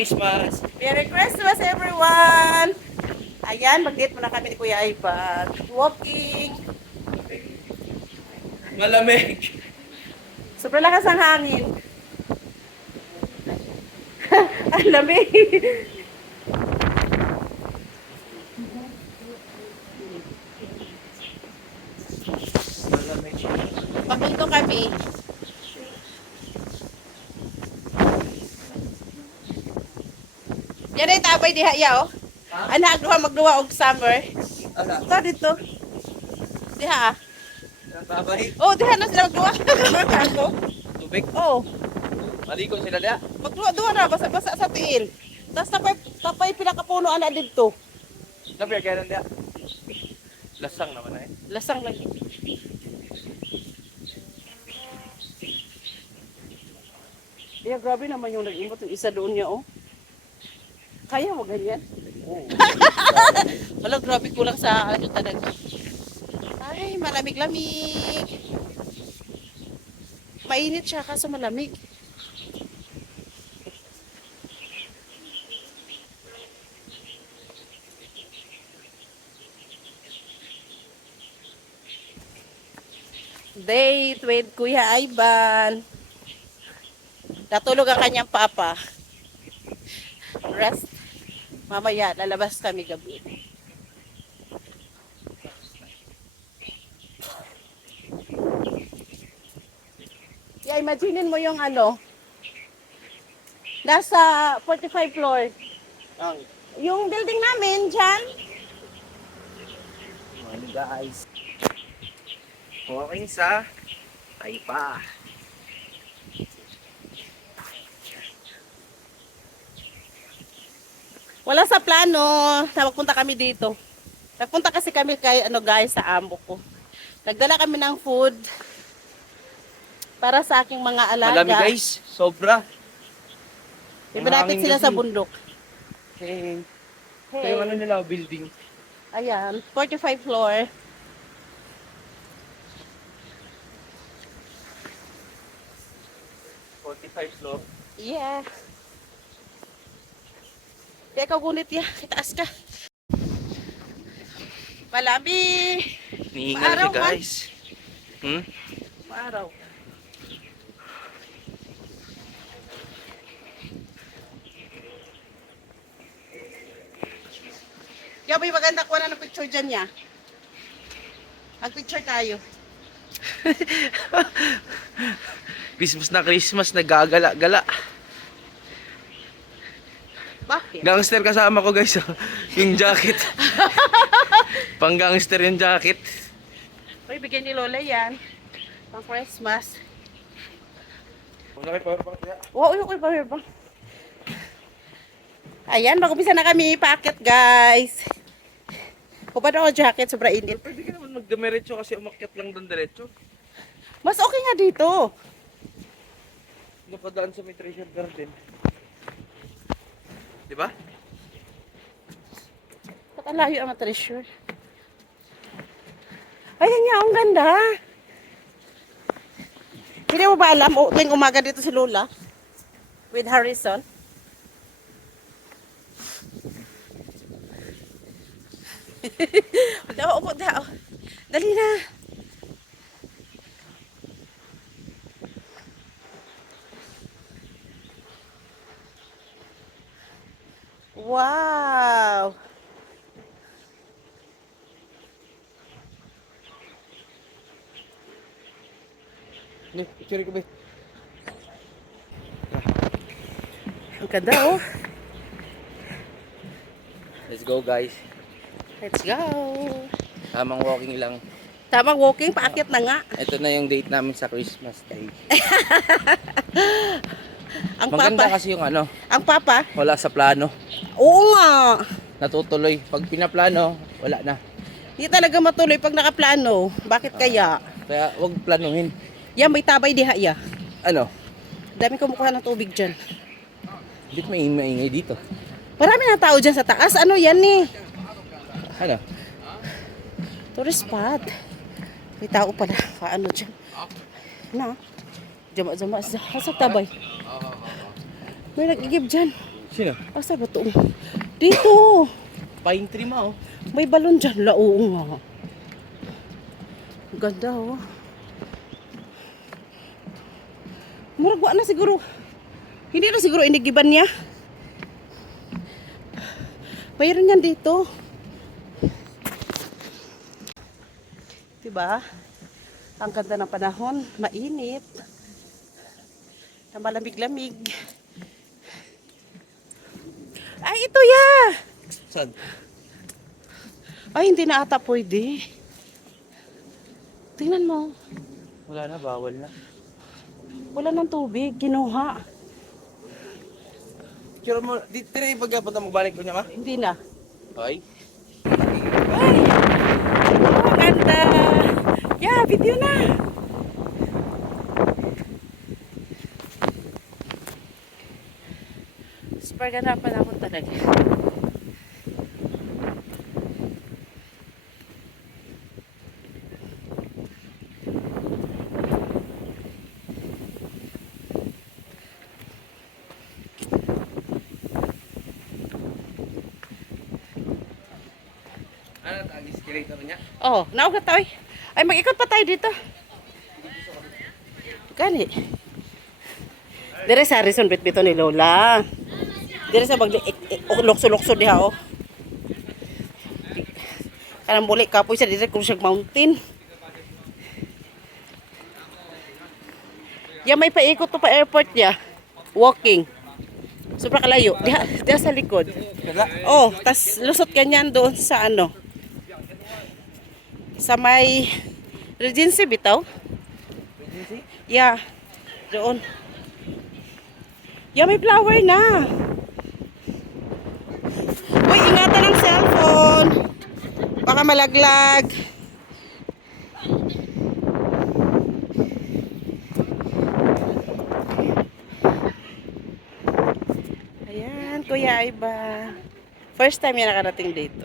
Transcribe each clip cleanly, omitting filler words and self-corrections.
Christmas! Merry Christmas, everyone! Ayan, mag-date muna kami ni Kuya Ivan. Walking. Malamig! Sobrang lakas ang hangin. Ang lamig. Malamig. Papunto kami. Yan ay tabay diha ya, oh. Anak, magduwa og summer. Ala, Ito dito. Diha. nababay. Oh, diha na sila magduwa. Ako. Tubig. Oh. Maligo sila diya. Magduwa-duwa na, basa-basa sa tiil. Tapos tapay pinakapuno ana dito. Nabiya kaya diya. Lasang naman eh. Lasang lang. Yeah, grabe naman yung nag-imot. Yung isa doon niya, oh. Kaya mo ganyan? Oo. Wala, grabe kulang sa ano talaga. Ay, malamig-lamig. Mainit siya kaso malamig. Date with Kuya Ivan. Natulog ang kanyang papa. Rest. Mamaya, lalabas kami gabi. Yeah, imaginin mo yung ano. Nasa 45 floor. Ang Yung building namin dyan. mga guys. Walking sa Taypa. Wala sa plano na magpunta kami dito. Nagpunta kasi kami kay ano guys sa amo ko. Nagdala kami ng food para sa aking mga alaga. Malamig guys. Sobra. Ibanapit sila sa bundok. Hey. Hey. Ito yung ano nila, building. Ayan, 45 floor. Floor. Yeah. Teka, gunit ya. Itaas ka. Malami. Nihingal Maaraw siya guys. Hmm? Maaraw. Gabi, maganda ko na ng picture dyan niya. Mag-picture tayo. Christmas, nagagala-gala. Bakit? Gangster kasama ko guys. Yung jacket. Pang gangster yung jacket. Uy, bigyan ni Lola yan. Pang Christmas. Wala kayo power bank kaya? Wow, uy, pa. Ayan, mag-umpisa na kami paakit, guys. Kung pa ako jacket, sobra init. Pwede ka naman magdemiretso kasi umakyat lang doon diretso. Mas okay nga dito. Napadaan sa may treasure garden. Di ba? Ba't ang layo ang treasure? Ayan nga, ang ganda. Hindi mo ba alam, tuwing umaga dito si Lola? With Harrison. Upo daw. Dali na. Wow. Ni, picture ko ba? Ang ganda, oh. Let's go guys. Let's go. Tamang walking lang. Tamang walking, paakyat na nga. Ito na yung date namin sa Christmas Day. Ang Maganda papa. kasi yung ano, Ang papa? wala sa plano. Oo nga. Natutuloy. Pag pinaplano, wala na. Hindi talaga matuloy pag nakaplano. Bakit kaya? Kaya wag planuhin. Yan, may tabay diha ya. Ano? Dami kumukuha ng tubig dyan. Hindi may maingay dito. Marami na tao dyan sa taas. Ano yan eh? Ano? Tourist spot. May tao pala. Paano dyan? Na? Jama-jama. Hasag tabay. May nag-igib dyan. Sino? Asa ba to? Dito. Pine tree mo. May balon dyan. Laong nga. Ganda oh. Murag wa na siguro. Hindi na siguro inigiban niya. Mayroon yan dito. Diba? Ang ganda ng panahon. Mainit. Malamig-lamig. Ay, ito ya! Saan? Ay, hindi na ata pwede. Tingnan mo. Wala na, bawal na. Wala ng tubig. Kinuha. Sure mo, di tira yung pagkapunta mo balik ko niya ma? Hindi na. Okay. Ay! Oh, ganda! Yeah, video na! Super ganda ang panahon talaga. Ano tagis escalator niya? Oh, naugat tayo. Ay, mag-ikot pa tayo dito. Gani. Dire sa Harrison bit-bito ni Lola. Dire sa lukso-lukso diha oh. Kanang muli kapoy sa dire kung siyang mountain. Ya may paikot to pa airport ya. Walking. Sobra kalayo. Diha sa likod. Oh, tas lusot kanyan doon sa ano. Sa may Regency bitaw. Regency? Yeah. Doon. Yeah, may flower na. Uy, ingatan ang cellphone. Baka malaglag. Ayan, Kuya Iba. First time yan nakarating dito.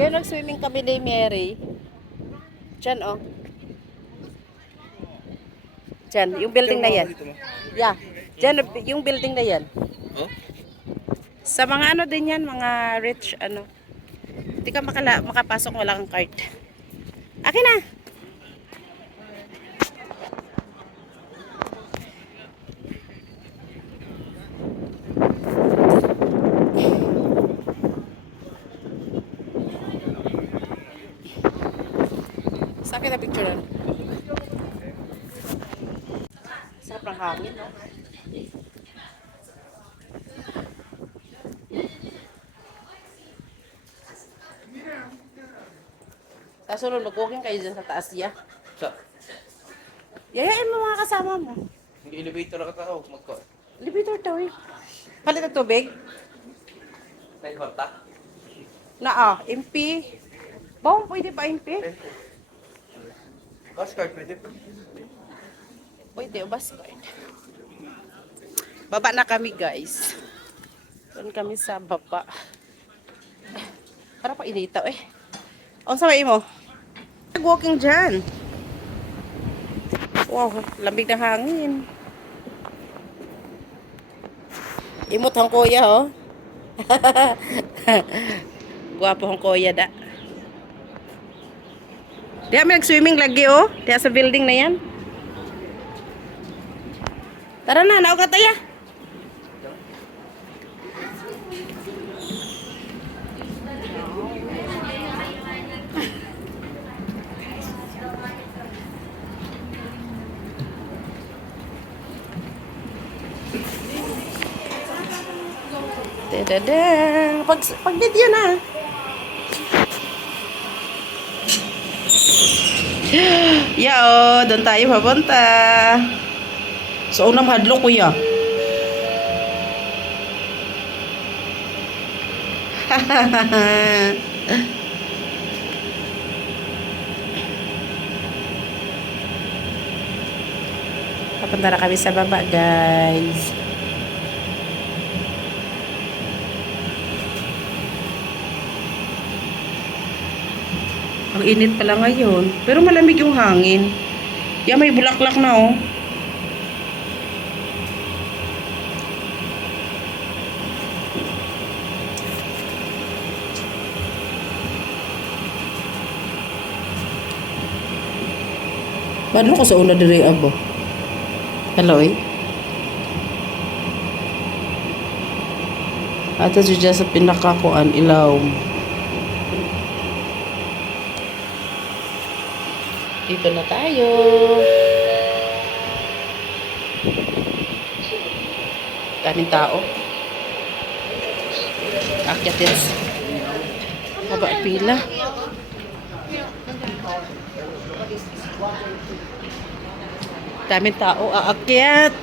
Yan, nag-swimming kami ni Mary. Diyan, oh. Diyan, yung building na yan. Yeah. Diyan, yung building na yan. Oh? Sa mga ano din yan, mga rich, ano. Hindi ka makapasok, wala kang card. Akin na! Sa akin na picture na. Sarap ng hangin, no? Sa sunod, mag-walking kayo dyan sa taas niya. Sa? Yayain mo mga kasama mo. Yung elevator na katao, magko. Elevator to eh. Palit ang tubig. May kwarta? MP. Bawang pwede pa MP? Cash card pwede. Pwede, bus card. Baba na kami guys. Doon kami sa baba. Para pa initaw eh. Ang sabay mo? Nag-walking dyan. Wow, lamig na hangin. Imot ang kuya oh. Guwapo ang kuya da. Diya may nag-swimming lagi oh. Diya sa building na yan. Tara na, naugat tayo. Tadadang. Pag video na. Yao, doon tayo papunta. So, unang hadlok, kuya. Papunta na kami sa baba, guys. Ang init pala ngayon. Pero malamig yung hangin. Yan, may bulaklak na, oh. Paano ko sa una diri abo? Hello, eh. Ato siya sa pinakakuan, ilaw. Dito na tayo. Daming tao. Akyatin. Haba pila. Daming tao aakyat.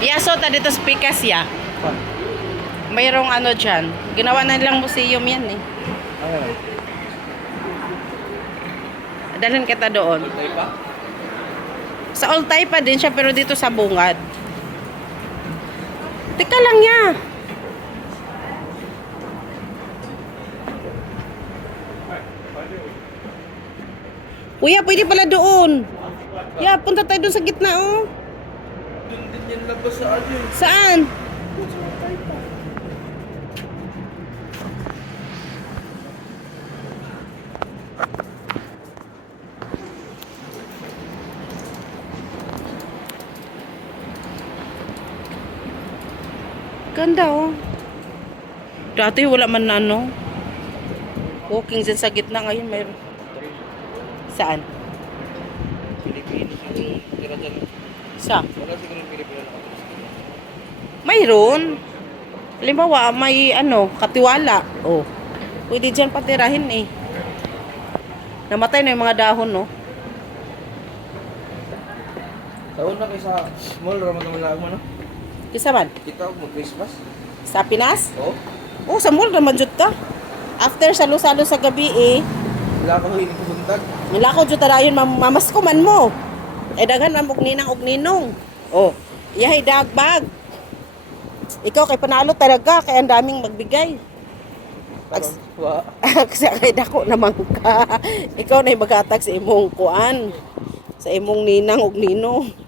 Yaso ta dito sa Pikas ya. Mayroong ano dyan. Ginawa na nilang museum yan eh. Dalhin kita doon. Sa Old Taipa din siya pero dito sa Bungad. Teka lang ya. Kuya, pwede pala doon. Ya, punta tayo doon sa gitna oh. Doon din yan labas sa ano. Saan? Ganda oh. Dati wala man na ano. Walking dyan sa gitna ngayon mayroon. Saan? Pilipinas yung tira dyan. Sa? Wala siguro yung Pilipinas na. Mayroon. Halimbawa, may ano, katiwala. Oh. Pwede dyan patirahin eh. Namatay na yung mga dahon, no? Sa una kay sa mall, ramadaman lang mo, no? Kisa man? Kita mo Christmas. Sa Pinas? Oo. Oh, sa mall naman jud ta. After salo-salo sa gabi eh. Wala ko hindi pubuntag. Nilakaw jud ta dayon mamas ko man mo. Eh daghan man og ninang og ninong. Oh, yahay dagbag. Ikaw kay panalo talaga kay ang daming magbigay. Wa. Kasi kay dako naman ka. Ikaw na maghatag sa imong kuan. Sa imong ninang og ninong.